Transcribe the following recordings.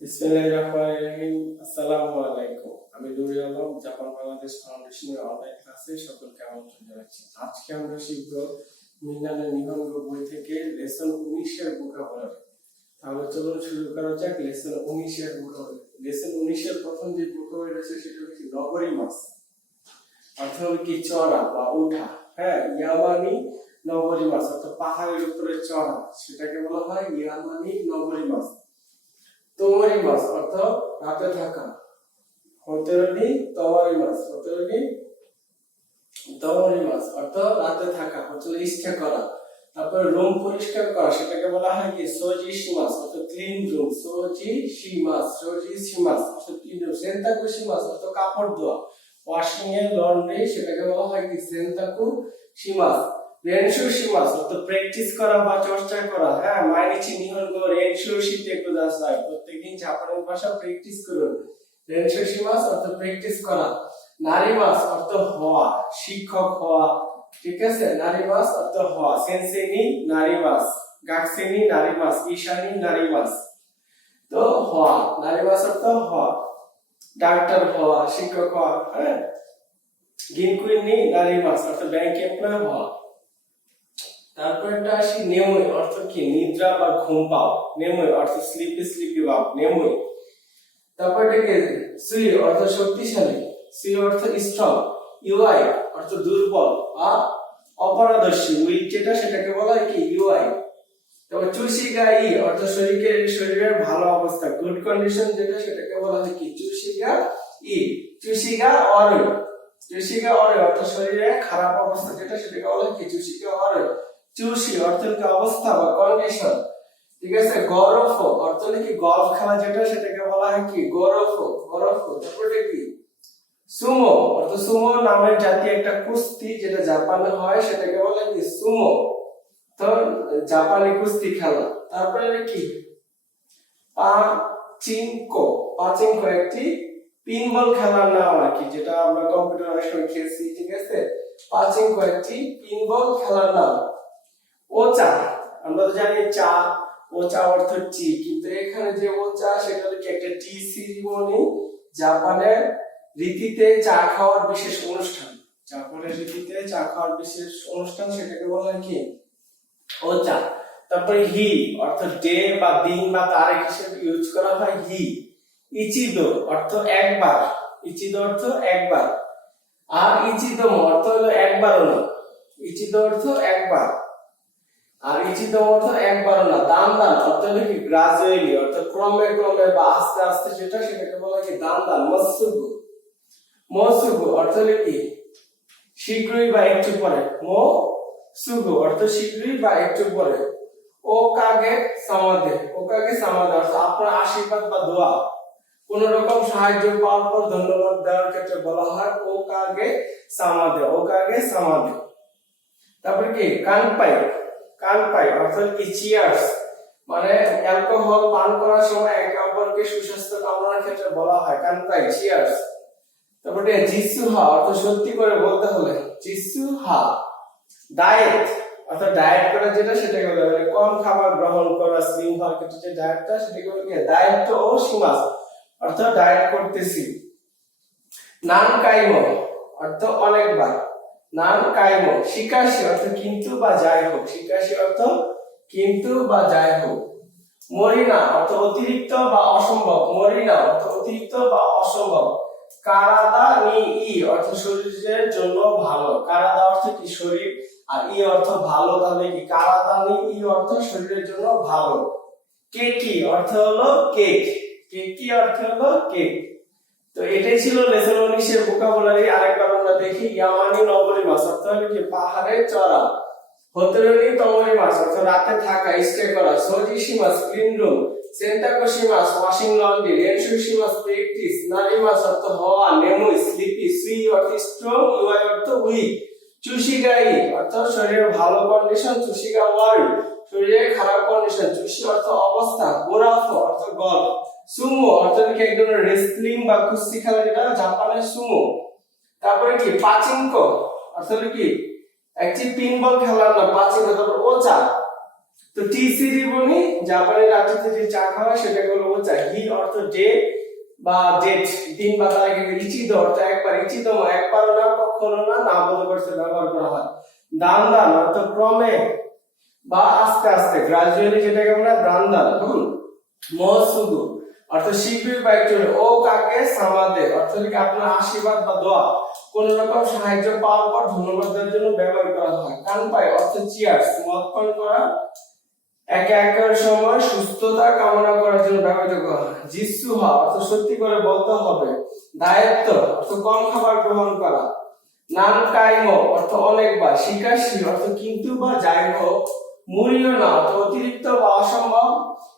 বিসমিল্লাহির রহমানির রহিম। আসসালামু আলাইকুম। আমি নুরুল আলম, জাপান বাংলাদেশ ফাউন্ডেশনের অনলাইন ক্লাসে সকলকে আমন্ত্রণ জানাচ্ছি। আজকে আমরা শিখব মিনানের নিহঙ্গ বই থেকে লেসন 19 এর ভোকাবুলারি। তাহলে চলুন শুরু করা যাক লেসন 19 এর ভোকাবুলারি। লেসন 19 এর প্রথম যে ভোকাবুলারি আছে সেটা হচ্ছে নগরিমাস। অর্থ হলো কি চড়া বা ওঠা। হ্যাঁ, ইয়ামানি নগরিমাস অর্থাৎ পাহাড়ের উপরে চড়া, সেটাকে বলা হয় ইয়ামানি নগরিমাস। তোমরিমাস অর্থ রাতে থাকা। হোতেরনি তোমরিমাস অর্থ রাতে থাকা, হচ্ছে ইচ্ছা করা। তারপরে রুম পরিষ্কার করা, সেটাকে বলা হয় কি সোজিশিমাস অর্থ ক্লিন রুম। সোজিশিমাস অর্থ ক্লিন রুম। সেন্তাকুশিমাস অর্থ কাপড় ধোয়া। ওয়াশিং এর লন্ড্রি, সেটাকে বলা হয় কি সেন্তাকুশিমাস। রেনশুশিমাস অর্থ প্র্যাকটিস করা বা চর্চা করা। হ্যাঁ, মাইনিচি নিহনগো রেনশু শিতে কুদাসাই। প্রত্যেকদিন জাপানি ভাষা প্র্যাকটিস করুন। রেনশুশিমাস অর্থ প্র্যাকটিস করা। নারিমাস অর্থ হওয়া, শিক্ষক হওয়া। ঠিক আছে, নারিমাস অর্থ হওয়া। সেনসেনি নারিমাস, গাকসেনি নারিমাস, ইশানি নারিমাস। তো হওয়া, নারিমাস অর্থ হওয়া, ডাক্তার হওয়া, শিক্ষক হওয়া। হ্যাঁ, গিনকুইনি নারিমাস অর্থ ব্যাংক এমপ্লয় হওয়া। তারপরটা আসি নেমুই অর্থ কি নিদ্রা বা ঘুম পাওয়া। নেমুই অর্থ স্লিপি ভাব, নেমুই। তারপরটা কি সুই অর্থ শক্তিশালী, সুই অর্থ স্ট্রং। ইউআই অর্থ দুর্বল বা অপারদর্শী, উইক যেটা সেটাকে বলা হয় কি ইউআই। তারপর চুশিগাই অর্থ শরীরের ভালো অবস্থা, গুড কন্ডিশন যেটা সেটাকে বলা হয় কি চুশিগা ই। চুশিগা অরে অর্থ শরীরের খারাপ অবস্থা যেটা সেটাকে বলা হয় কি চুশিগা অরে। চুশি অর্থ কি অবস্থা বা কন্ডিশন। ঠিক আছে, গরফ অর্থ কি গলফ খেলা যেটা সেটাকে বলা হয় কি গরফ। তারপরে কি সুমো অর্থ সুমো নামের জাতীয় একটা কুস্তি যেটা জাপানে হয়, সেটাকে বলা হয় কি সুমো। তো জাপানি কুস্তি খেলা। তারপরে কি পাচিনকো একটি পিনবল খেলার নাম আর কি, যেটা আমরা কম্পিউটার অনেক সময় খেলছি। ঠিক আছে, পাচিনকো একটি পিনবল খেলার নাম। ওচা আমরা তো জানি চা, ওচা অর্থ টি, কিন্তু এখানে যে ওচা সেটা হলো কি একটা টি সিরিমনি, জাপানের রীতিতে চা খাওয়ার বিশেষ অনুষ্ঠান। জাপানের রীতিতে চা খাওয়ার বিশেষ অনুষ্ঠান, সেটাকে বলা হয় কি ওচা। তারপরে হি অর্থ ডে বা দিন বা তারিখ হিসেবে ইউজ করা হয় হি। ইচিদো অর্থ একবার, ইচিদো অর্থ একবার। আর ইচিদোমো অর্থ হলো একবারও না, ইচিদো অর্থ একবার আর ইচিদোমো অর্থ একবারও না। দান অর্থ হলো কি গ্রাজুয়ালি অর্থ ক্রমে বা আস্তে আস্তে, সেটাকে বলা হয় কি দান। মসুগু অর্থ হলো কি শীঘ্রই বা একটু পরে। সুগু অর্থ শীঘ্রই বা একটু পরে। ওকাগে সামাদে অর্থ আপনার আশীর্বাদ বা দোয়া। কোন রকম সাহায্য পাওয়ার পর ধন্যবাদ দেওয়ার ক্ষেত্রে বলা হয় ওকাগে সামাদে। তারপরে কি কানপাই অর্থ কি চিয়ার্স, মানে অ্যালকোহল পান করার সময় একে অপরকে সুস্বাস্থ্য কামনার ক্ষেত্রে বলা হয় কানপাই, চিয়ার্স। তারপরে জিসুহা অর্থ সত্যি করে বলতে হলে জিসুহা। ডায়েট অর্থাৎ ডায়েট করা যেটা সেটাকে বলা হয় কম খাবার গ্রহণ করা, স্লিম হওয়ার ক্ষেত্রে যে ডায়েটটা সেটাকে বলা হয় ডায়েট ও সীমাস অর্থাৎ ডায়েট করতেছি। নানকাইমো অর্থ অনেকবার, নানকাইমো। শিকাশি অর্থ কিন্তু বা যাই হোক, মরিনা অর্থ অতিরিক্ত বা অসম্ভব, কারাদা নি ই অর্থ শরীরের জন্য ভালো। কারাদা অর্থ কি শরীর, আর ই অর্থ ভালো, তাহলে কি কারাদা নি ই অর্থ শরীরের জন্য ভালো। কেকি অর্থ হলো কেক, তো এটাই ছিল লেসন 19 এর ভোকাবুলারি। আরেকবার আমরা দেখি। ইয়ামানি নগরিমাস অর্থ হলো কি পাহাড়ে চড়া। হোতেরনি তোমরিমাস অর্থ রাতে থাকা, স্টে করা। সোজিশিমাস ক্লিন রুম। সেন্তাকুশিমাস ওয়াশিং লন্ড্রি। রেনশুশিমাস প্র্যাকটিস। নারিমাস অর্থ হওয়া, নেমুই স্লিপি, সুই অর্থ স্ট্রং, ইউআই অর্থ উইক। চুশিগাই অর্থ শরীরের ভালো কন্ডিশন, চুশিগা ওয়ার্ড শরীরের খারাপ কন্ডিশন। চুশি অর্থ অবস্থা, গোরাফো অর্থ গল্ফ। সুমো অর্থ কি এক ধরনের রেসলিং বা কুস্তি খেলা, যেটা জাপানের সুমো। তারপরে কি পাচিনকো অর্থ কি একটি পিনবল খেলার নাম, পাচিনকো। তারপর ওচা তো টিসিডি বলি জাপানি রাত্রিতে যে চা খাওয়া সেটাকে বলবো চা। হি অর্থ যে বা জেট, দিন বা তার আগে ইচিদ অর্থ একবার, ইচিদম একবার না কখনো না, না বলে করতে ব্যবহার করা হয়। দান দান অর্থ ক্রমে বা আস্তে আস্তে, গ্রাজুয়ালি, যেটাকে বলা দান দান। মহসুগু অর্থ শিল্পী বা একটু, ও কাকে সামাদে অর্থ কি আপনার আশীর্বাদ বা দোয়া, কোন রকম সাহায্য পাওয়ার পর ধন্যবাদ দেওয়ার জন্য ব্যবহার করা হয়। কানপাই অর্থ চিয়ার্স, মদ পান করা একে একের সময় সুস্থতা কামনা করার জন্য ব্যবহৃত করা হয়। জিসুহা অর্থ সত্যি করে বলতে হবে। দায়িত্ব অর্থ কম খাবার গ্রহণ করা। নান কাইমো অর্থ অনেকবার। শিকাশি অর্থ কিন্তু বা যাই হোক। মুরিও না অর্থ অতিরিক্ত বা অসম্ভব।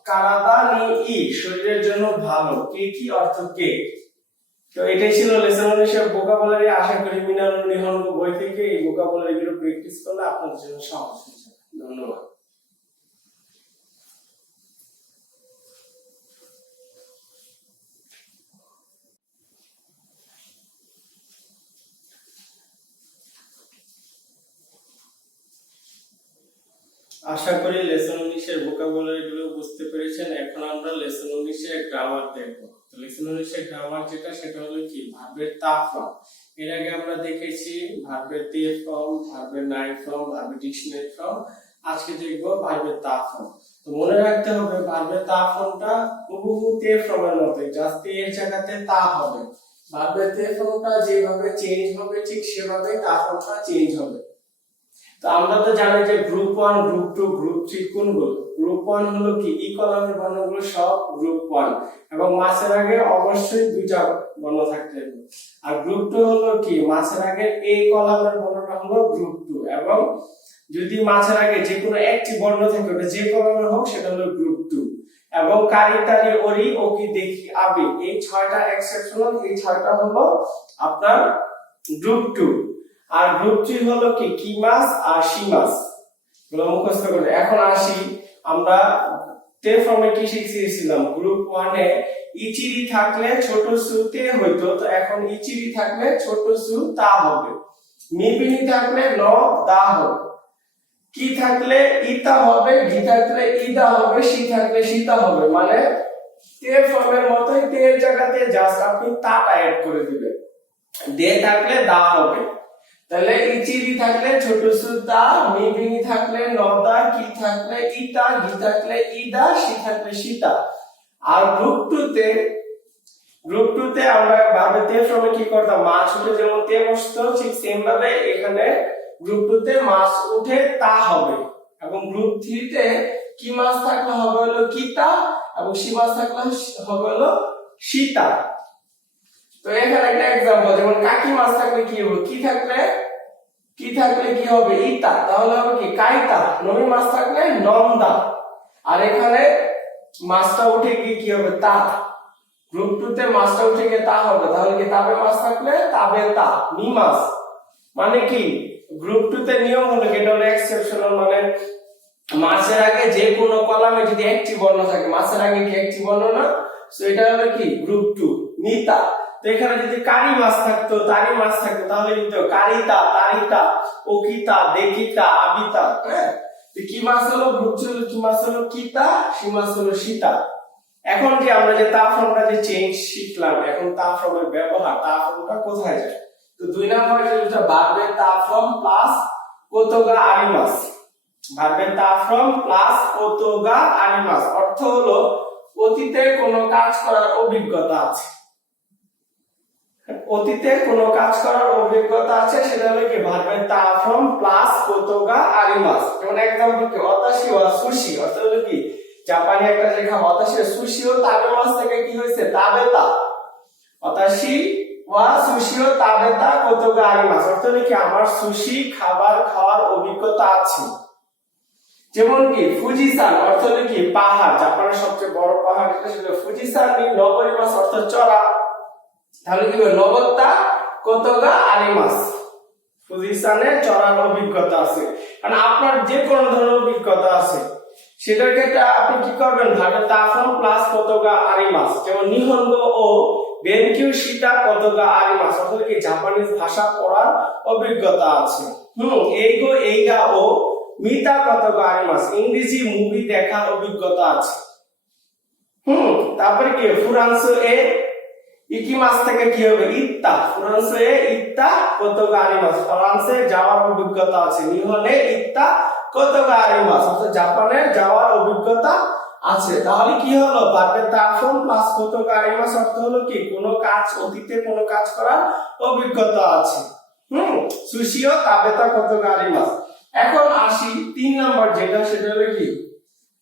কারাদা নি ই শরীরের জন্য ভালো। কে কি অর্থ কে। তো এটাই ছিল লেসন অনুসারে ভোকাবুলারি। আশা করি মিনানো নিহনগো বই থেকে এই ভোকাবুলারি গুলো প্র্যাকটিস করলে আপনাদের জন্য সহজ হয়ে যাবে। ধন্যবাদ। আশা করি লেসন 19 এর ভোকাবুলারি গুলো বুঝতে পেরেছেন। এখন আমরা লেসন 19 এর গ্রামার দেখব। তো লেসন 19 এর গ্রামার যেটা, সেটা হলো কি ভার্বের তা ফর্ম। এর আগে আমরা দেখেছি ভার্বের তে ফর্ম, ভার্বের নাই ফর্ম, ভার্বের ডিকশনারি ফর্ম। আজকে দেখব ভার্বের তা ফর্ম। তো মনে রাখতে হবে ভার্বের তা ফর্মটা হুবহু তে ফর্মের মতোই, জাস্ট এর জায়গাতে তা হবে। ভার্বের তে ফর্মটা যেভাবে চেঞ্জ হবে ঠিক সেভাবে তা ফর্মটা চেঞ্জ হবে। তো আমরা তো জানি যে গ্রুপ 1, গ্রুপ 2, গ্রুপ 3 কোনগুলো। গ্রুপ 1 হলো কি ই কলামের বর্ণগুলো সব গ্রুপ 1 এবং মাসের আগে অবশ্যই দুইটা বর্ণ থাকতে হবে। আর গ্রুপ 2 হলো কি মাসের আগে এই কলামের বর্ণটা হলো গ্রুপ 2 এবং যদি মাসের আগে যে কোনো একটি বর্ণ থাকে ওটা যে কলামের হোক সেটা হলো গ্রুপ 2 এবং কারি তারি ওরি ওকি দেখি আবি এই 6টা এক্সেপশনাল, এই 6টা হলো আপনার গ্রুপ 2। আর গ্রুপ 3 হলো কি কিমাস আর শিমাস, এগুলো মুখস্থ করে। এখন আসি আমরা তে ফর্মে কি শিখেছিলাম। গ্রুপ 1 এ ইচিরি থাকলে ছোট সু তে হইতো, তো এখন ইচিরি থাকলে ছোট সু তা হবে। মিবিনি থাকলে ন দা হবে। কি থাকলে ইতা হবে, ঘি থাকলে ইদা হবে, সি থাকলে সীতা হবে। মানে তে ফর্মের মতোই তে এর জায়গাতে জাস্ট আপনি তাটা অ্যাড করে দিবেন। দে থাকলে দা হবে। তাহলে ইচিরি থাকলে ছোট সুতা, মিবিনি থাকলে নদা, কি থাকলে ইতা, ঘি থাকলে ইদা, সি থাকলে সীতা। আর গ্রুপ 2 তে আমরা ভাবে তে ফর্মে কি করতাম, মাছ উঠে যেমন তে বসতো ঠিক সেম ভাবে এখানে গ্রুপ 2 তে মাছ উঠে তা হবে। এবং গ্রুপ 3 তে কি মাছ থাকলে হবে হলো কিতা এবং সি মাছ থাকলে হবে হলো সীতা। তো এখানে একটা एग्जांपल, যেমন কাকি মাছ থাকলে কি হবে, কি থাকলে কি হবে ইতা, তাহলে হবে কি কাইতা। নমি মাছ থাকলে নন্দা। আর এখানে মাছটা উঠে গিয়ে কি হবে তা। গ্রুপ 2 তে মাছটা উঠে গিয়ে তা হবে, তাহলে কি তাবে মাছ থাকলে তাবে তা মি মাছ। মানে কি গ্রুপ 2 তে নিয়ম হলো কি, এটা হলো এক্সেপশনাল, মানে মাছের আগে যে কোনো কলামে যদি একটি বর্ণ থাকে, মাছের আগে কি একটি বর্ণ না, সো এটা হবে কি গ্রুপ 2 মিতা। তো এখানে যদি কারি মাছ থাকতো, তারি মাছ থাকতো, তাহলে কিন্তু কারিতা, তারিতা, ওকিতা, দেখিতা, আবিতা। হ্যাঁ, তো কি মাছ হলো গ্রুপ 2 হলো কি মাছ হলো কিতা, সি মাছ হলো সীতা। এখন যে আমরা যে তা ফর্মটা যে চেঞ্জ শিখলাম, এখন তা ফর্মের ব্যবহার, তা ফর্মটা কোথায় যায়। তো 2 নম্বরে যেটা ভার্বের তা ফর্ম প্লাস কোতোগা আরিমাস। ভার্বের তা ফর্ম প্লাস কোতোগা আরিমাস অর্থ হলো অতীতে কোনো কাজ করার অভিজ্ঞতা আছে। অতীতে কোনো কাজ করার অভিজ্ঞতা আছে, সেটা হলো কি ভার্বের তা ফর্ম প্লাস কোতোগা আরিমাস। যেমন एग्जांपल কি ওতাশি ওয়া সুশি অর্থ হলো কি জাপানি একটা লেখা ওতাশি সুশিও তাবে মাছ থেকে কি হইছে তাবেতা। ওতাশি ওয়া সুশিও তাবেতা কোতোগা আরিমাস অর্থ হলো কি আমার সুশি খাবার খাওয়ার অভিজ্ঞতা আছে। যেমন কি ফুজিসান অর্থ হলো কি পাহাড়, জাপানের সবচেয়ে বড় পাহাড় যেটা সেটা ফুজিসান নি নগরিমাস অর্থ চড়া। তাহলে কি হবে নগত্তা কোতোগা আরিমাস, ফুজিসানে চড়ার অভিজ্ঞতা আছে। কারণ আপনার যে কোনো ধরনের অভিজ্ঞতা আছে সেটার ক্ষেত্রে আপনি কি করবেন ভার্বের তা ফর্ম প্লাস কোতোগা আরিমাস। যেমন নিহনগো ও বেনকিউ শিতা কোতোগা আরিমাস অর্থ কি জাপানিজ ভাষা পড়ার অভিজ্ঞতা আছে। এইগো এইগা ও মিতা কত গারিমাস ইংরেজি মুভি দেখার অভিজ্ঞতা আছে। তারপরে কি ফ্রান্স এ ইকিমাস থেকে কি হবে ইত্তা, ফ্রান্স এ ইত্তা কত গারিমাস ফ্রান্সে যাওয়ার অভিজ্ঞতা আছে। নিহনে ইত্তা কত গারিমাস অর্থাৎ জাপানে যাওয়ার অভিজ্ঞতা আছে। তাহলে কি হলো ভার্বের তারফর্ম প্লাস কত গারিমাস অর্থ হলো কি কোনো কাজ অতীতে কোনো কাজ করার অভিজ্ঞতা আছে। সুশিও তাবেতা কত গারিমাস। এখন আসি 3 নাম্বার যেটা, সেটা হলো কি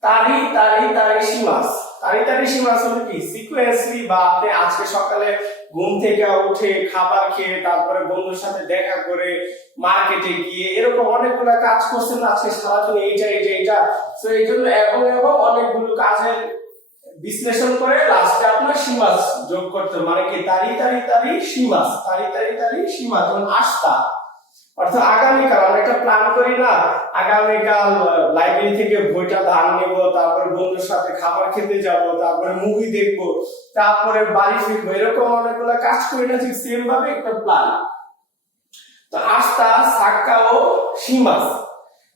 তারি তারি তারিশিমাস। তারি তারিশিমাস হলো কি সিকোয়েন্সলি বা আপনি আজকে সকালে ঘুম থেকে উঠে খাবার খেয়ে তারপরে বন্ধুর সাথে দেখা করে মার্কেটে গিয়ে এরকম অনেকগুলো কাজ করছেন আজকে সারাদিন এইটা তো এই জন্য এবং অনেকগুলো কাজের বিশ্লেষণ করে লাস্টে আপনার সীমাস যোগ করতে, মানে কি তারি তারি তারি সীমাস, তারি তারি তারি সীমাস। যেমন আস্তা অর্থাৎ আগামীকাল আমরা একটা প্ল্যান করি না, আগামীকাল লাইব্রেরি থেকে বইটা ধার নেব, তারপরে বন্ধুর সাথে খাবার খেতে যাব, তারপরে মুভি দেখবো, তারপরে বাড়ি ফিরবো, এরকম অনেকগুলো কাজ করি না, ঠিক সেম ভাবে একটা প্ল্যান। তো আস্তা সাক্কা ও সীমাস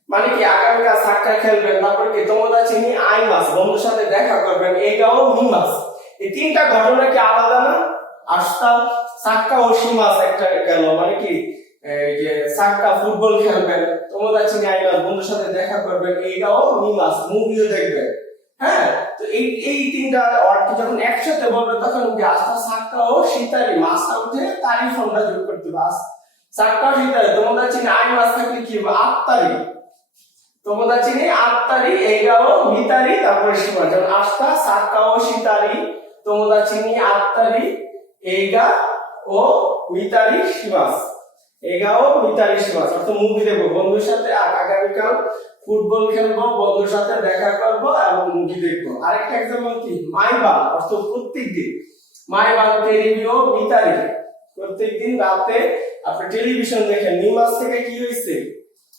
মানে কি আগামীকাল সাক্কা খেলবেন, তারপরে কি তোমরা চিনি আইমাস বন্ধুর সাথে দেখা করবেন, এইটাও মিমাস। এই তিনটা ঘটনা কি আলাদা না? আস্তা সাক্কা ও সীমাস একটা গেল, মানে কি এই যে সাক্কা ফুটবল খেলবেন, তোমরা চিনি আইমাস বন্ধুর সাথে দেখা করবেন, এইটাও মিমাস মুভিও দেখবেন। হ্যাঁ, তো এই তিনটা অর্থ যখন একসাথে বলবে তখন কি আস্তা সাক্কা ও শীতারি মাসটা উঠে তারি ফর্মটা যোগ করতে বাস সাক্কা শীতারি। তোমরা চিনি আইমাস থাকলে কি হবে আত্তারি, তোমরা চিনি আত্তারি এইটাও মিতারি তারপরে সীমা। যেমন আস্তা সাক্কা ও শীতারি, তোমরা চিনি আত্তারি এইগা ও মিতারি সীমাস, এগাও মিতালি সীমাস। অর্থাৎ মুভি দেখবো বন্ধুর সাথে, আগামীকাল ফুটবল খেলবো, বন্ধুর সাথে দেখা করবো এবং মুভি দেখবো। আরেকটা এক্সাম্পল কি মাইবাল অর্থাৎ প্রত্যেকদিন, মাইবাল টেলিভিও মিতালি প্রত্যেকদিন রাতে আপনি টেলিভিশন দেখেন। মিমাস থেকে কি হয়েছে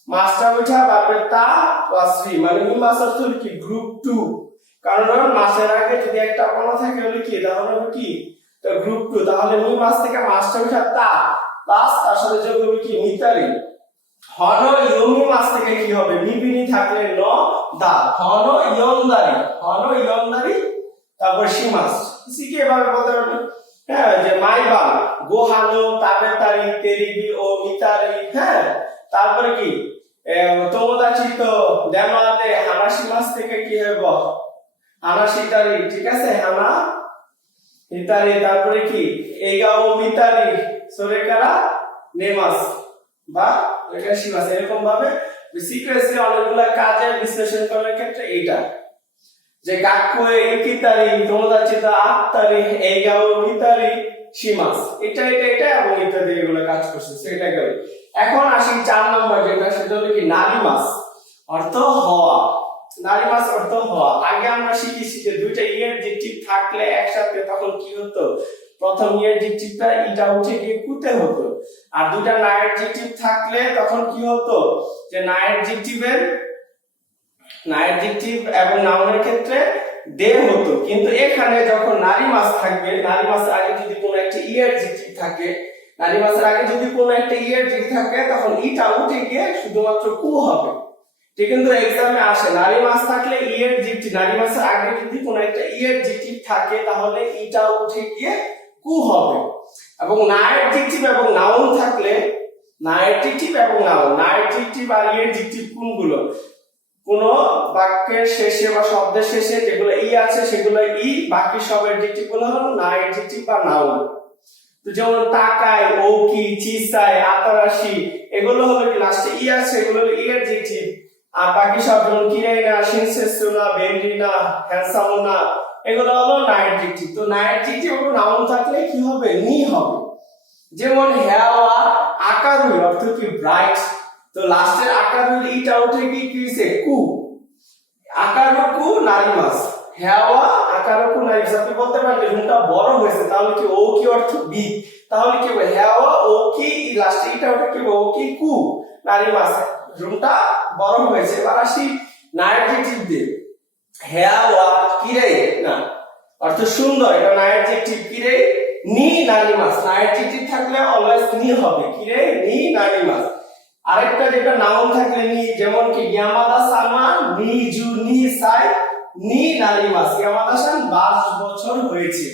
মাস্টার উঠা পারবে তা ওয়াসরি, মানে মিমাস অর্থ কি গ্রুপ 2, কারণ মাসের আগে যদি একটা পড়া থাকে হলে কি তাহলে হবে কি তো গ্রুপ 2। তাহলে মিমাস থেকে মাস্টার উঠা তা প্লাস তার সাথে যোগ হবে কি মিতালি। হন ইয়মি মাস থেকে কি হবে মিবিনি থাকলে ন দা, হন ইয়ন্দারি, হন ইয়ন্দারি তারপর সীমাস। শিখে এভাবে বলতে পারবেন। হ্যাঁ, যে মাইবাল গোহানো তাবেতারি তেরিবি ও মিতারি। হ্যাঁ, তারপরে কি তোমোদাচিত দেমাতে হানাশি মাস থেকে কি হবে হানাশিতারি, ঠিক আছে হানা মিতারি। তারপরে কি এগাও মিতারি সোরেকারা নেমাস বা এটা সীমাস। এরকম ভাবে সিকোয়েন্সে অনেকগুলো কাজের বিশ্লেষণ করার ক্ষেত্রে এইটা যে গাকুয়ে ইকিতারি তোমোদাচিত আত্তারি এগাও মিতারি সীমাস, এটা এবং ইত্যাদি এগুলো কাজ করছে সেটা গেল। এখন আসি 4 নম্বর যেটা, সেটা হলো কি নারীমাস অর্থ হওয়া। নারীমাস অর্থ হওয়া আগে আমরা শিখেছি যে দুইটা অ্যাডজেক্টিভ থাকলে একসাথে তখন কি হতো, প্রথম অ্যাডজেক্টিভটা ইটা উঠে গিয়ে কুতে হতো, আর দুইটা না অ্যাডজেক্টিভ থাকলে তখন কি হতো যে না অ্যাডজেক্টিভ এবং নাউনের ক্ষেত্রে দে হতো। কিন্তু এখানে যখন নারীমাস থাকবে, নারীমাসের আগে যদি কোনো একটা অ্যাডজেক্টিভ থাকে, নারীমাসের আগে যদি কোনো একটা অ্যাডজেক্টিভ থাকে তখন ইটা উঠে গিয়ে শুধুমাত্র কু হবে। ঠিক, কিন্তু এক্সামে আসে নারীমাস থাকলে অ্যাডজেক্টিভ, নারীমাসের আগে যদি কোনো একটা অ্যাডজেক্টিভ থাকে তাহলে ইটা উঠে গিয়ে কু হবে। এবং না অ্যাডজেক্টিভ এবং নাউন থাকলে না অ্যাডজেক্টিভ এবং নাউন, না অ্যাডজেক্টিভ আর অ্যাডজেক্টিভ কোনগুলো কোন বাক্যের শেষে বা শব্দের শেষে যেগুলো ই আছে সেগুলো ই, বাকি সব অ্যাডজেক্টিভ গুলো হলো না অ্যাডজেক্টিভ বা নাউন। তো যেমন তাকায়, ওকি, চিসাই, আতারাশি এগুলো হলো কি লাস্টে ই আছে, এগুলো হলো অ্যাডজেক্টিভ। আর বাকি সব যেমন কিরাইনা, শিনসেসুনা, বেন্ডিনা, হ্যান্ডসামনা এগুলো হলো না অ্যাডজেক্টিভ। তো না অ্যাডজেক্টিভ এবং নাউন থাকলে কি হবে নি হবে। যেমন হেওয়া আকারুই অর্থ কি ব্রাইট, তো লাস্টের আকারুই ইটা উঠে কি হইছে কু, আকারুকু নারীমাস, হেওয়া আকারুকু নারীমাস। আপনি বলতে পারেন রুমটা বড় হয়েছে, তাহলে কি ও কি অর্থ বি, তাহলে কি হবে হেওয়া ও কি লাস্টে ইটা উঠে কি ও কি কু নারীমাস, রুমটা বড় হয়েছে। এবার আসি না অ্যাডজেক্টিভ দিয়ে, হেওয়া কিরে না অর্থ সুন্দর, এটা না অ্যাডজেক্টিভ। কিরে নি নারীমাস, না অ্যাডজেক্টিভ থাকলে অলওয়েজ নি হবে, কিরে নি নারীমাস। আরেকটা যেটা নাউন থাকলে নি, যেমন কি ইয়ামাদা সামা নি জু নি সাই নি নারিমাস, ইয়ামাদা সান 22 বছর হয়েছে।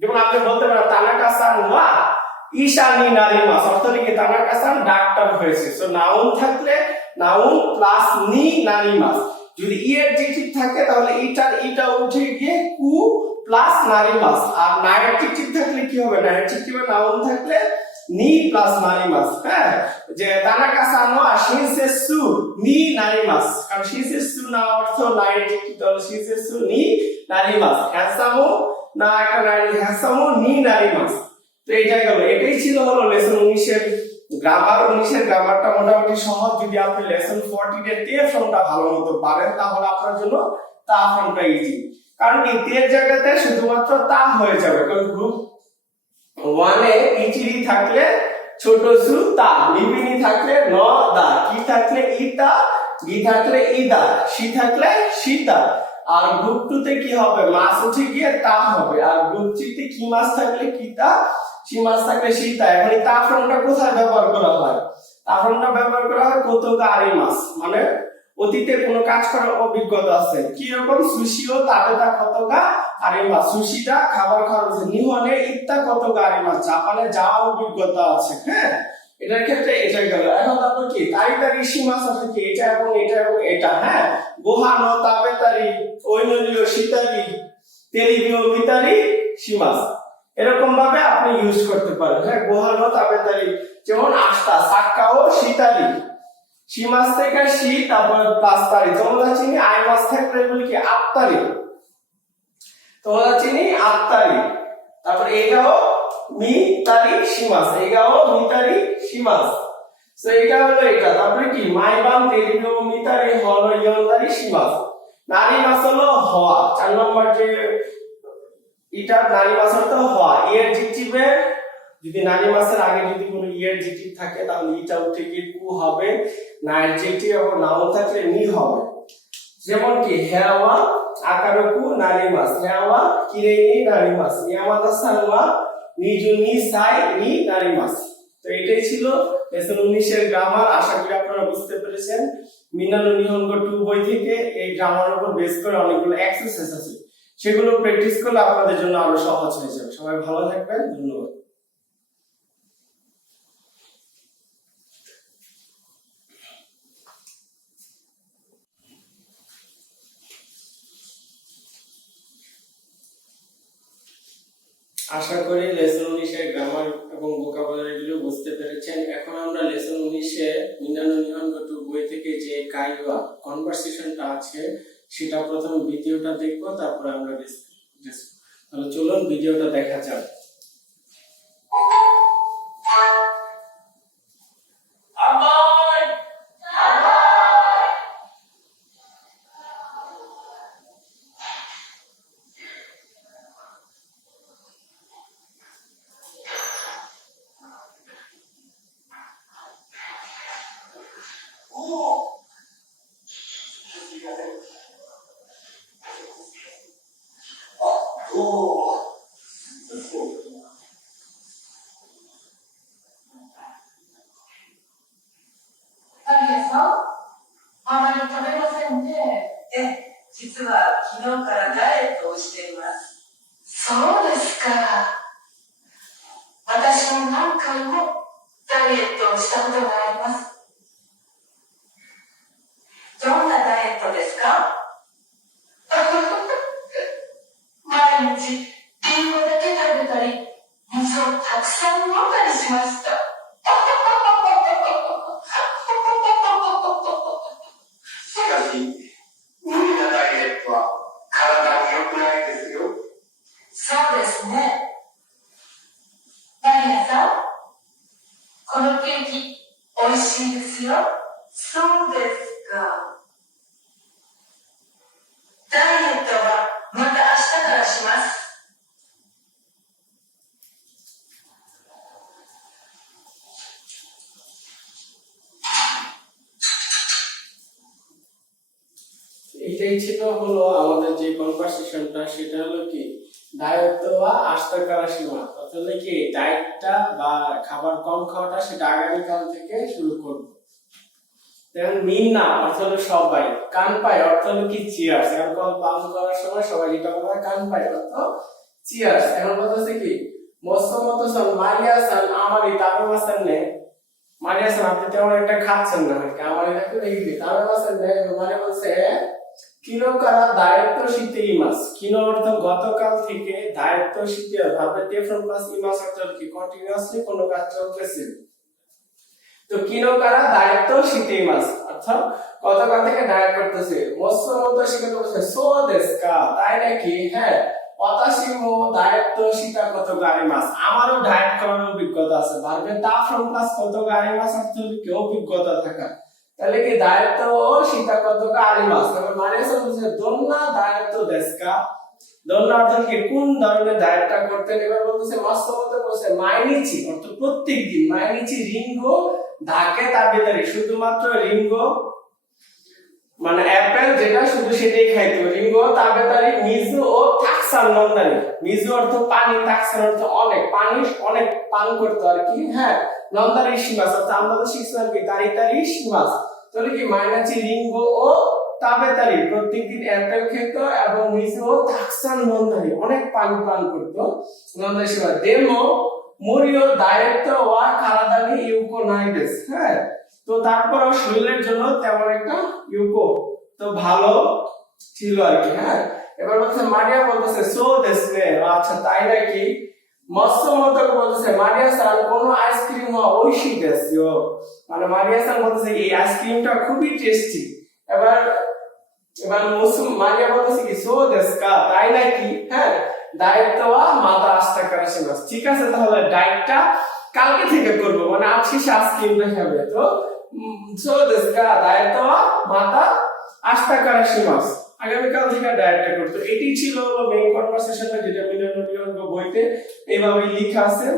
যেমন আপনি বলতে পারেন তানাকা সান ওয়া ইশানি নারিমাস, অর্থ কি তানাকা সান ডাক্তার হয়েছে। সো নাউন থাকলে নাউন প্লাস নি নারিমাস। যদি ই অ্যাডজেক্টিভ থাকে তাহলে এটা উঠে গিয়ে কু প্লাস নারিমাস। আর না অ্যাডজেক্টিভ থাকলে কি হবে, না অ্যাডজেক্টিভ নাউন থাকলে নি প্লাস নারিমাস। হ্যাঁ, যে তানাকা সান ওয়া শিনসেসু নি নারিমাস, কারণ শিনসেসু না অর্থ না অ্যাডজেক্টিভ, তাহলে শিনসেসু নি নারিমাস। হ্যান্ডসামও না একটা নারী, হ্যান্ডসামও নি নারিমাস। তো এইটাই গেল, এটাই ছিল হলো লেসন 19 এর গ্রামার। 19 এর গ্রামারটা মোটামুটি সহজ। যদি আপনি লেসন 14 এর তে ফর্মটা ভালো মতো পারেন তাহলে আপনার জন্য তা ফর্মটা ইজি। কারণ কি তের জায়গাতে শুধুমাত্র তা হয়ে যাবে, কারণ গ্রুপ 1 এ ইচিরি থাকলে ছোট সু তা, লিপিনি থাকলে ন দা, কি থাকলে ইতা, গি থাকলে ইদা, সি থাকলে সীতা। আর গ্রুপ 2 তে কি হবে, মাস উঠে গিয়ে তা হবে। আর গ্রুপ 3 তে কি মাস থাকলে কিতা, সি মাস থাকলে সীতা। এখন এই তা ফর্মটা কোথায় ব্যবহার করা হয়? তা ফর্মটা ব্যবহার করা হয় কোতোগারি মাস, মানে অতীতে কোনো কাজ করার অভিজ্ঞতা আছে। কি রকম, সুশিও তাবেতা কতগা আরিমা, সুশিটা খাবার খাওয়ার আছে, নিহনে ইত্তা কতগা আরিমা, জাপানে যাওয়ার অভিজ্ঞতা আছে। হ্যাঁ, এটার ক্ষেত্রে এটা গেল। এখন তারপর কি তারিতারি সীমাস আছে কি এটা এবং এটা এবং এটা। হ্যাঁ, গোহানো তাবেতারি ঐনলিও সীতারি তেরিবিও মিতারি সীমাস, এরকম ভাবে আপনি ইউজ করতে পারেন। হ্যাঁ, গোহানো তাবেতারি, যেমন আস্তা সাক্কাও সীতারি, সি মাস থেকে সি তারপর প্লাস তারি। তোমরা চিনি আই মাস থাকলে বলি কি আত্তারি, তোমরা চিনি আত্তারি। তারপর এগাও মি তারি সীমাস, এগাও মি তারি সীমাস। সো এটা হলো এটা। তারপরে কি মাইবাম তেরিবিও মি তারি হলো ইয়ন্দারি সীমাস। নারী মাস হলো হওয়া, 4 নম্বর যে এটা নারী মাস হলো হওয়া। এর জিটিভে যদি নারী মাসের আগে যদি কোনো ইয়ার জিটিভ থাকে তাহলে এটা উঠে গিয়ে কু হবে, না অ্যাডজেক্টিভ এবং নাউন থাকলে নি হবে। যেমন কি হেওয়া আকারকু নারী মাস, হেওয়া কিরেনি নারী মাস, ইয়ামাদা সানওয়া নিজুনি সাই নি নারী মাস। তো এটাই ছিল লেসন 19 এর গ্রামার। আশা করি আপনারা বুঝতে পেরেছেন। মিনানো নিহঙ্গ 2 বই থেকে এই গ্রামারের উপর বেস করে অনেকগুলো এক্সারসাইজ আছে, সেগুলো প্র্যাকটিস করলে আপনাদের জন্য আরো সহজ হয়ে যাবে। সবাই ভালো থাকবেন, ধন্যবাদ। আশা করি লেসন 19 এর গ্রামার এবং ভোকাবুলারি গুলো বুঝতে পেরেছেন। এখন আমরা লেসন 19 এ মিনানো নিহঙ্গ 2 বই থেকে যে কাইওয়া কনভারসেশনটা আছে সেটা প্রথমে ভিডিওটা দেখব, তারপর আমরা ডিসকাস। তাহলে চলুন ভিডিওটা দেখা যাক।実は昨日からダイエットをしています。そうですか。私も何回もダイエットをしたことがあります。どんなダイエットですか？毎日リンゴだけ食べたり、水をたくさん飲んだりしました。しかし、無理なダイエットは体に良くないですよ。そうですね。マリアさん、このケーキ、美味しいですよ。そうですか。ダイエットはまた明日からします。এটাই ছিল হলো আমাদের যে কনভারসেশনটা, সেটা হলো কি ডায়েট বা আস্তে করা সীমা, অর্থাৎ কি ডায়েটটা বা খাবার কম খাওয়াটা সেটা আগামীকাল থেকে শুরু করব। দেন মিন্না অর্থ হলো সবাই, কানপাই অর্থ হলো কি চিয়ার্স, এখন কল পালন করার সময় সবাই যেটা বলে কানপাই অর্থ চিয়ার্স। এখন কথা হচ্ছে কি মোস্তমতো সন মারিয়া সান আমারি তাবে মাসান নে, মারিয়া সান আপনি তেমন একটা খাচ্ছেন না নাকি আমারি তাকে দেখবি তাবে মাসান নে মানে বলছে কিনো কারা দায়িত্ব শীতে ইমাস, কিনো অর্থ গতকাল থেকে, দায়িত্ব শীতে ভাবে তে ফ্রম প্লাস ইমাস অর্থ কি কন্টিনিউয়াসলি কোনো কাজ চলতেছে। তো কিনো কারা দায়িত্ব শীতে ইমাস অর্থাৎ গতকাল থেকে ডায়েট করতেছে। মোস্তমতো শিখতে বলছে সো দেশকা তাই নাকি, হ্যাঁ অতাশিমো দায়িত্ব শীতা কত গাড়ি মাস, আমারও ডায়েট করার অভিজ্ঞতা আছে। ভাবে তা ফ্রম প্লাস কত গাড়ি মাস অর্থ কি অভিজ্ঞতা থাকা, তাহলে কি দায়িত্ব শীতা কত গাড়ি মাস। তারপর মানে বলছে দোন্না দায়িত্ব দেশকা, দোন্না অর্থ কি কোন ধরনের ডায়েটটা করতে, এবার বলতেছে মোস্তমতো বলছে মাইনিচি অর্থ প্রত্যেকদিন, মাইনিচি রিঙ্গো ধাকে তাবেতারি শুধুমাত্র রিঙ্গো মানে অ্যাপেল যেটা শুধু সেটাই খাইতে হবে, রিঙ্গো তাবেতারি মিজু ও থাকসান নন্দানি, মিজু অর্থ পানি, থাকসান অর্থ অনেক, পানি অনেক পান করতে আর কি, হ্যাঁ নন্দানি শিমাস অর্থাৎ আমরা তো শিখছিলাম কি তারি শিমাস, তাহলে কি মাইনাচি রিঙ্গো ও তাবেতারি প্রত্যেকদিন অ্যাপেল খেত এবং মিজু ও থাকসান নন্দানি অনেক পানি পান করতো নন্দানি শিমাস। ডেমো মরিও দায়িত্ব ওয়া কারাদানি ইউকো নাইডেস, হ্যাঁ তো তারপরও শরীরের জন্য তেমন একটা ইউকো তো ভালো ছিল আর কি, হ্যাঁ এবার বলছে মারিয়া বলতেছে সো দেশে, আচ্ছা তাই নাকি, মৎস্যমতো বলতেছে মারিয়া সান কোন আইসক্রিম ঐশী দেশিও, মানে মারিয়া সান বলতেছে এই আইসক্রিমটা খুবই টেস্টি। এবার এবার মারিয়া বলতেছে কি সো দেশকা তাই নাকি, হ্যাঁ দায়িত্ব মাথা আস্থা করা শেষ, ঠিক আছে তাহলে ডায়েটটা কালকে থেকে করব, মানে আজকে আইসক্রিমটা খাবে। তো সো দেশকা দায়িত্ব মাথা আস্থা করা শেষ, আগামীকাল থেকে ডায়েটটা করতে। এটি ছিল মেইন কনভারসেশনটা যেটা মিলন বইতে এইভাবে লেখা আছে।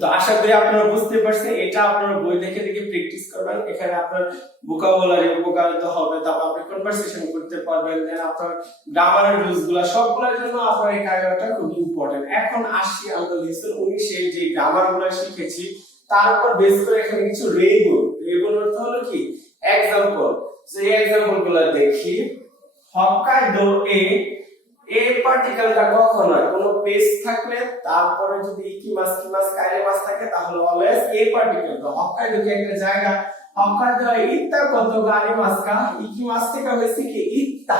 তো আশা করি আপনারা বুঝতে পারছেন, এটা আপনারা বই দেখে দেখে প্র্যাকটিস করবেন, এখানে আপনার ভোকাবুলারি উপকারিত হবে, তারপর আপনি কনভারসেশন করতে পারবেন, দেন আপনার গ্রামারের রুলসগুলো সবগুলোর জন্য আপনার এই কায়দাটা খুব ইম্পর্টেন্ট। এখন আসি আমরা লেসন 19 এর যে গ্রামারগুলো শিখেছি তার উপর বেস করে এখানে কিছু রেগুন অর্থ হলো কি এক্সাম্পল। সো এই এক্সাম্পলগুলো দেখি। হক্কাইদো এ পার্টিকেলটা কখন হয়, কোনো পেস থাকলে তারপরে যদি ইকিমাস কিমাস কাইলে মাস থাকে তাহলে অলওয়েজ এ পার্টিকেল। তো হক্কাইদো কি একটা জায়গা, হক্কাইদো ইত্তা কত গাড়ি মাস কা, ইকিমাস থেকে হইছে কি ইত্তা,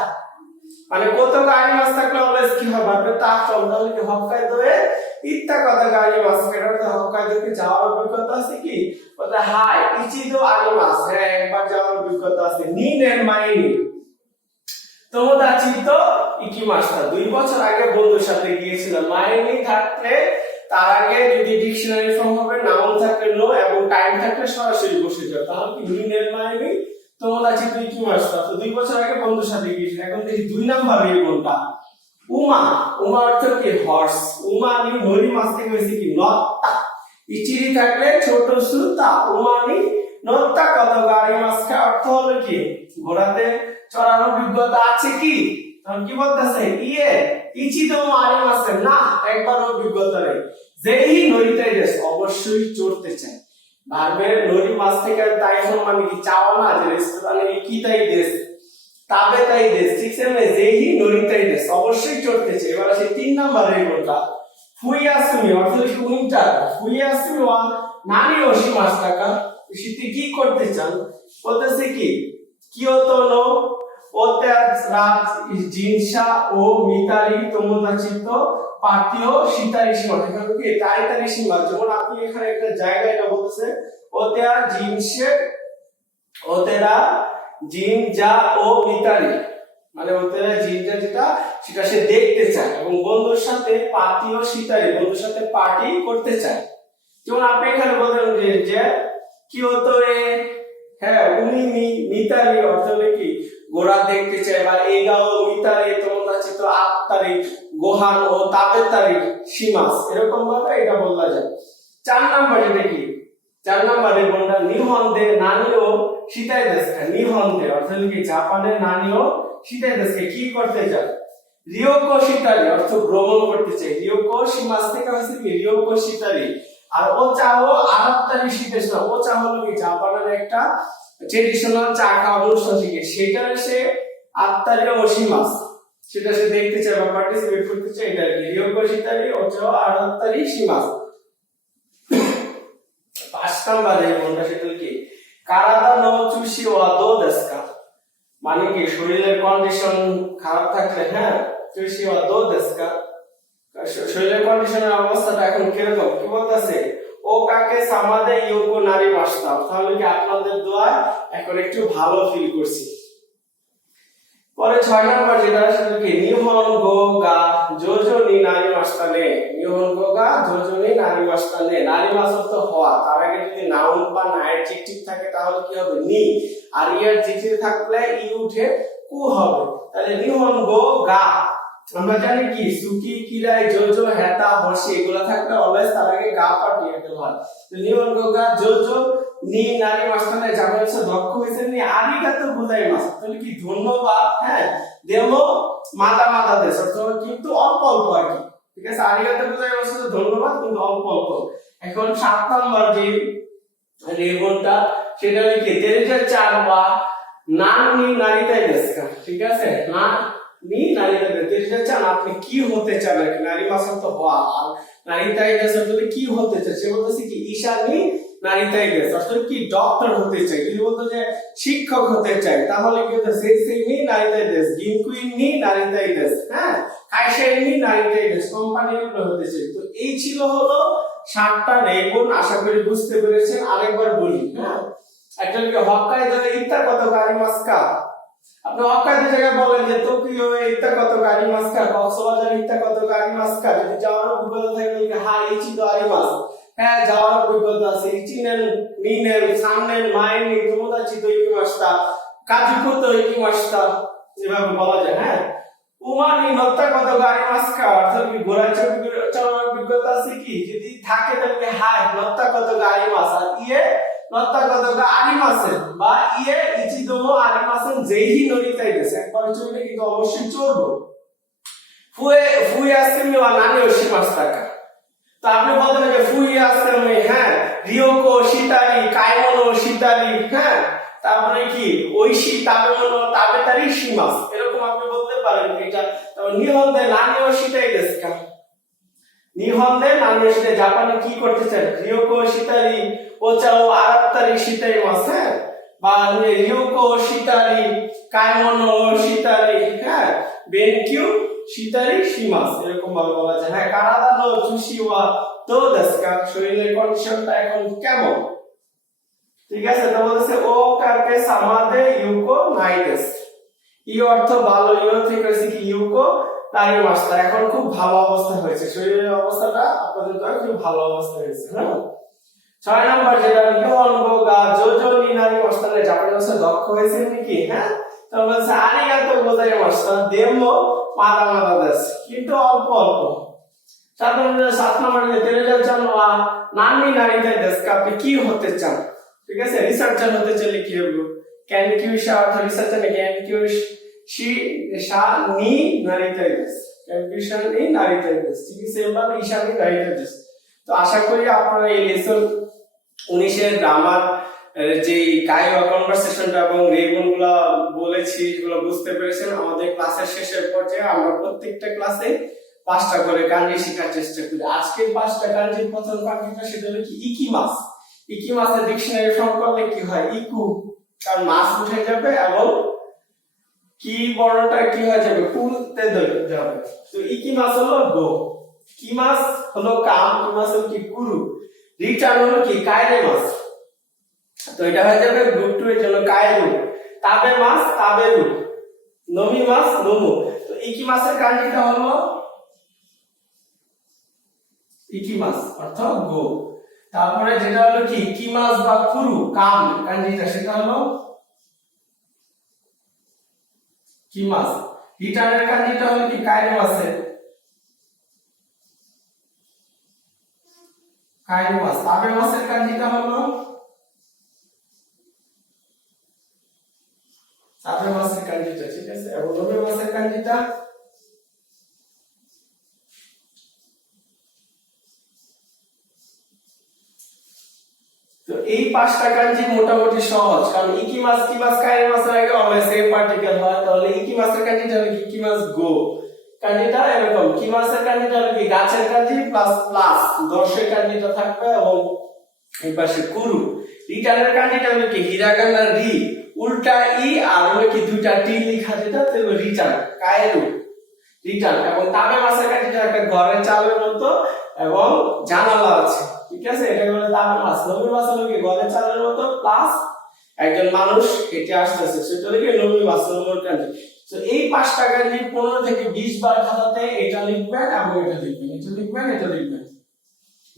মানে কত গাড়ি মাস থাকলে অলওয়েজ কি হবে আপনি তা ফল, তাহলে কি হক্কাইদো ইত্তা কত গাড়ি মাস কা, এটা হক্কাইদো কি যাওয়ার অভিজ্ঞতা আছে কি, বলে হাই ইচিদো আরিমাস, হ্যাঁ একবার যাওয়ার অভিজ্ঞতা আছে। নিনের মাইনি তোমোদাচি তো ইকিমাস্তা 2 বছর আগে বন্ধুর সাথে গিয়েছিলাম। মাইনি থাকলে তার আগে যদি ডিকশনারি ফর্ম হবে, নাউন থাকলে নো এবং টাইম থাকলে সরাসরি বসে যাবে, তাহলে কি নিনের মাইনি তোমোদাচি তো ইকিমাস্তা। তো 2 বছর আগে বন্ধুর সাথে গিয়েছিলাম। এখন দেখি 2 নাম্বার এই কোনটা, উমা অর্থ কি হর্স, উমা নি নরি মাছ থেকে হয়েছে কি নত্তা, ইচিরি থাকলে ছোট সুতা, উমানি নত্তা কত গাড়ি মাছ খায় অর্থ হলো কি ঘোড়াতে চড়ার অভিজ্ঞতা আছে কি, তখন কি বলতেছে ইয়ে ইচি তো মারি মাছে না একবার অভিজ্ঞতা নেই। যেই নদীতে গেছে অবশ্যই চড়তে চায়, ভার্বের নদী মাছ থেকে তাই মানে কি চাওয়া না যে রেস্টুরেন্টে কি তাই দেশ তাবে তাই দেশ, ঠিক আছে না, যেই নদীতে গেছে অবশ্যই চড়তে চায়। এবার আসে 3 নম্বরে কোনটা, ফুইয়াসুমি অর্থ কি উইন্টার, ফুইয়াসুমি ওয়া নানি ওশি মাস টাকা শীতে কি করতে চান, বলতেছে কি কিয়োতো নো ওতেরা জিনসা ও মিতারি তোমোদাচি তো পাতিও শীতারি সীমা, এখানে কি তারিতারি সীমা, যেমন আপনি এখানে একটা জায়গায় এটা বলতেছে ওতেরা জিনজা ও মিতারি, মানে ওতেরা জিনজা যেটা সেটা সে দেখতে চায়, এবং বন্ধুর সাথে পাতিও শীতারি বন্ধুর সাথে পার্টি করতে চায়। যেমন আপনি এখানে বলতেন যে কিয়োতো হ্যাঁ উনি মিতারি অর্থ হলো কি গোড়া দেখতে চায়, বা এগাও মিতারি তোমোদাচি তো আত্মারি গোহান ও তাবেতারি সীমাস, এরকম ভাবে এটা বলা যায়। 4 নাম্বার যেটা কি 4 নাম্বারে কোনটা, নিহন্দে নানিও শীতাই দেশকা, নিহন্দে অর্থ হলো কি জাপানের নানিও শীতাই দেশকে কি করতে যায়, রিওকো শীতারি অর্থ ভ্রমণ করতে চায়, রিওকো সীমাস থেকে হচ্ছে কি রিওকো শীতারি। আর ও চাও আরাত্তারি শীতেশ না, ও চা হলো কি জাপানের একটা ট্রেডিশনাল চা খাওয়ার অনুষ্ঠান থেকে সেটা সে আত্মারে অসীমাস সেটা সে দেখতে চায় বা পার্টিসিপেট করতে চায় এটা রিওকো শিতারি ওচাও আর আত্মারি সীমাস 5 নাম্বারে কোনটা সেটা কি কারাদা নো চুশি ওয়া দো দেসু কা মানে কি শরীরের কন্ডিশন খারাপ থাকলে হ্যাঁ চুশি ওয়া দো দেসু কা শরীরের কন্ডিশনের অবস্থাটা এখন কিরকম কি বলতেছে ও কাকে সামাদে ইউকো নারী মাস্তা তাহলে কি আপনাদের দোয়া এখন একটু ভালো ফিল করছি পরে 6 নাম্বার যেটা সেটা কি নিহন গো গা জোজো নি নারী মাস্তা নে নিহন গো গা জোজো নি নারী মাস্তা নে নারী মাস্তা তো হওয়া তার আগে যদি নাউন বা অ্যাডজেক্টিভ থাকে তাহলে কি হবে নি আর ইয়ার জিতে থাকলে ই উঠে কু হবে তাহলে নিহন গো গা আমরা জানি কি সুকি কিরাই জোজো হেতা হর্ষি এগুলা থাকলে অলওয়েজ তার আগে গা পাঠিয়ে দিতে হয় তো নিহন গো গা জোজো নি নারী মাস্তানে যাবেন সে দক্ষ হইছেন নি আরিগাতো গোজাইমাস তাহলে কি ধন্যবাদ হ্যাঁ দেমো মাদা মাদা দেশ অর্থাৎ কিন্তু অল্প অল্প আর কি ঠিক আছে আরিগাতো গোজাইমাস তো ধন্যবাদ কিন্তু অল্প অল্প এখন 7 নাম্বার যে রেবনটা সেটা লিখে তেরেজা চার বা নান নি নারীতাই দেশকা ঠিক আছে না নি নারীতাই তেরেজা চান আপনি কি হতে চান নারী মাসা তো হওয়া আর নারীতাই দেশ বলে কি হতে চায় সে বলতেছে কি ঈশানী নারীতাই দেশ অর্থাৎ কি ডক্টর হতে চাই যদি বলতো যে শিক্ষক হতে চাই তাহলে কি হতো সেই নি নারীতাই দেশ গিনকুইন নি নারীতাই দেশ হ্যাঁ কাইশাই নি নারীতাই দেশ কোম্পানিগুলো হতে চাই তো এই ছিল হলো 7টা রেবন আশা করি বুঝতে পেরেছেন আরেকবার বলি হ্যাঁ একটা কি হক্কাইদো ইত্তা কত গারিমাসকা আপনি হক্কাইদো জায়গায় বলেন যে টোকিও ইত্তা কত গারিমাসকা কক্সবাজার ইত্তা কত গারিমাসকা যদি যাওয়ার অভিজ্ঞতা থাকে তাহলে হ্যাঁ ইচিদো আরিমাস হ্যাঁ যাওয়ার অভিজ্ঞতা আছে ইচিনেন মিনেন সামনেন মাইনি তোমোদাচি তো ইকিমাস্তা কাজুকোতো ইকিমাস্তা এভাবে বলা যায় হ্যাঁ উমানি নত্তা কত গারিমাসকা অর্থাৎ কি ঘোড়া চালানোর অভিজ্ঞতা আছে কি যদি থাকে তাহলে হ্যাঁ নত্তা কত গারিমাস আর ইয়ে নত্তা কত আরিমাসেন বা ইয়ে ইচিদোমো আরিমাসেন যেই নরিতাই দেশে একবার চললে কিন্তু অবশ্যই চলবো ফুয়ে আসছে মি ওয়া নানি ওশিমাস্তাকা তো আপনি বলতেন যে ফুয়ে আসছে আমি হ্যাঁ রিওকো শিতারি কাইমোনো শিতারি হ্যাঁ তারপরে কি ওইশি তাবেমোনো তাবেতারি শিমাস এরকম আপনি বলতে পারেন এটা তারপর নিহন্দে নানি ওশিতাই দেশকা নিহন্দে নানি ওশিতাই জাপানে কি করতে চান রিওকো শিতারি ওচাও আরাত্তারি শিতাই মাস হ্যাঁ বা রিওকো শিতারি কাইমোনো শিতারি হ্যাঁ বেনকিউ শিতারি শিমাস এরকম ভাবে বলা যায় হ্যাঁ কারাদা নো চুশিওয়া তো দেশকা শরীরের কন্ডিশনটা এখন কেমন ঠিক আছে তো বলতেছে ও কাকে সামাদে ইউকো নাইদেস ই অর্থ ভালো ইউ থেকে হচ্ছে কি ইউকো নারী মাস্টার এখন খুব ভালো অবস্থা হয়েছে শরীরের অবস্থাটা আপনাদের তো খুব ভালো অবস্থা হয়েছে হ্যাঁ 6 নাম্বার যেটা নিহন গো গা জোজো নি নারী মাস্টারে জাপানি ভাষা দক্ষ হয়েছে নাকি হ্যাঁ তো বলছে আরিগাতো গোজাইমাস্তা দেমো মাদা মাদা দেশ কিন্তু অল্প অল্প 7 নাম্বার যে তেরেজা চান ওয়া নানি নারীতাই দেশ আপনি কি হতে চান ঠিক আছে রিসার্চার হতে চাইলে কি হবে ক্যান কিউ শা অর্থ রিসার্চার ক্যান কিউ শি শা নি নারীতাই দেশ ক্যান কিউ শা নি নারীতাই দেশ ঠিক আছে এভাবে ঈশানী নারীতাই দেশ তো আশা করি আপনারা এই লেসন 19 এর গ্রামার যে কাইওয়া কনভারসেশনটা এবং রেবনগুলো বলেছি এগুলো বুঝতে পেরেছেন আমাদের ক্লাসের শেষের পর্যায়ে আমরা প্রত্যেকটা ক্লাসে 5টা করে কাঞ্জি শেখার চেষ্টা করি আজকে 5টা কাঞ্জির প্রথম কাঞ্জিটা সেটা হলো কি ইকিমাস ইকিমাসের ডিকশনারি ফর্ম করলে কি হয় ইকু কারণ মাস উঠে যাবে এবং কি বর্ণটা কি হয়ে যাবে কুতে যাবে তো ইকিমাস হলো গো কিমাস হলো কাম কিমাস হলো কি কুরু রিটার্ন হলো কি কাইরে মাস তো এটা হয়ে যাবে গ্রুপ 2 এর জন্য কাইরু তাবে মাস তাবেরু নমি মাস নমু তো ইকিমাসের কাঞ্জিটা হলো ইকিমাস অর্থাৎ গো তারপরে যেটা হলো কি কিমাস বা কুরু কাম কাঞ্জিটা সেটা হলো কিমাস রিটার্নের কাঞ্জিটা হলো কি কাইরে মাসের কাইরে মাস তাবে মাসের কাঞ্জিটা হলো তাবে মাসের কাঞ্জিটা ঠিক আছে এবং নবে মাসের কাঞ্জিটা তো এই পাঁচটা কাঞ্জি মোটামুটি সহজ, কারণ ইকিমাস কিমাস কায়ের মাসের আগে অলওয়েজ সেম পার্টিকেল হয়। তাহলে ইকিমাসের কাঞ্জিটা হলো কি, কিমাস গো, কাঞ্জিটা এরকম, কিমাসের কাঞ্জিটা হলো কি গাছের কাঞ্জি প্লাস প্লাস দর্শের কাঞ্জিটা থাকবে এবং এই পাশে কুরু। রিটার্নের কাঞ্জিটা হলো কি হিরাগানা রি, উল্টা ই আর হলো কি দুইটা টি লেখা, যেটা হলো রিটার্ন কায়েরু রিটার্ন। এবং তাবে মাছের কাঞ্জিটা একটা ঘরের চালের মতো এবং জানালা আছে, ঠিক আছে, এটা হলো তাবে মাছ। নবী মাছ হলো কি ঘরের চালের মতো প্লাস একজন মানুষ হেঁটে আসতেছে, সেটা হলো কি নবী মাছ নম্বর কাঞ্জি। তো এই পাঁচটা কাঞ্জি 15 থেকে 20 বার খাতাতে এটা লিখবেন এবং এটা লিখবেন, এটা লিখবেন, এটা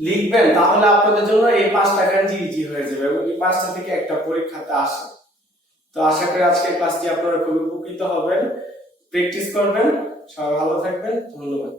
লিখবেন, তাহলে আপনাদের জন্য এই পাঁচটা কাঞ্জি ইজি হয়ে যাবে এবং এই পাঁচটা থেকে একটা পরীক্ষাতে আসে। তো আশা করি আজকের ক্লাসটি আপনারা খুব উপকৃত হবেন, প্র্যাকটিস করবেন। সবাই ভালো থাকবেন, ধন্যবাদ।